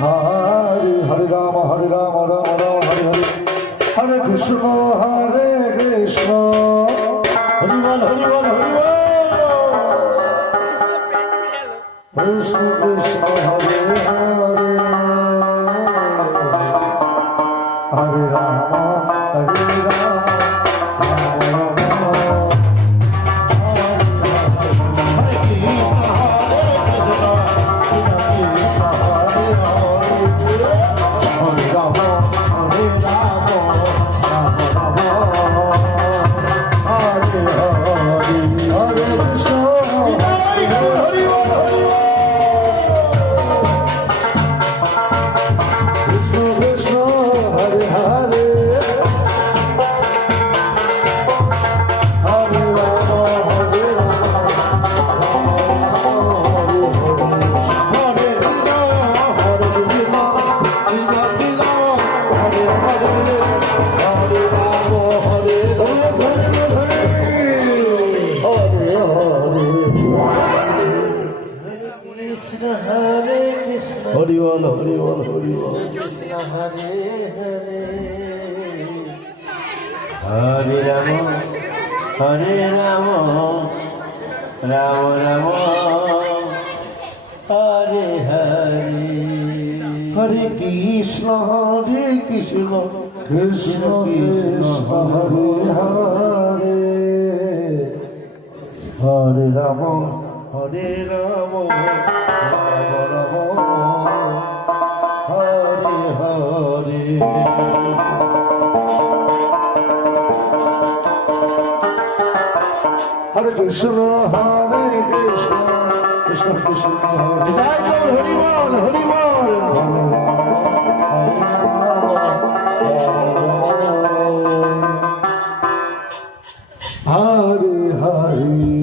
हरे हरे राम राम राम हरे हरे कृष्ण हरि बोल कृष्ण कृष्ण हरे हरे राम हरि बोल हरि बोल हरि बोल हरे हरे हरे राम राम राम हरे हरे हरे कृष्ण कृष्ण कृष्ण हरे हरे हरे राम हरे राम राम राम हरे हरे हरे कृष्ण कृष्ण कृष्ण हरे हरि बोल हरि बोल हरे हरे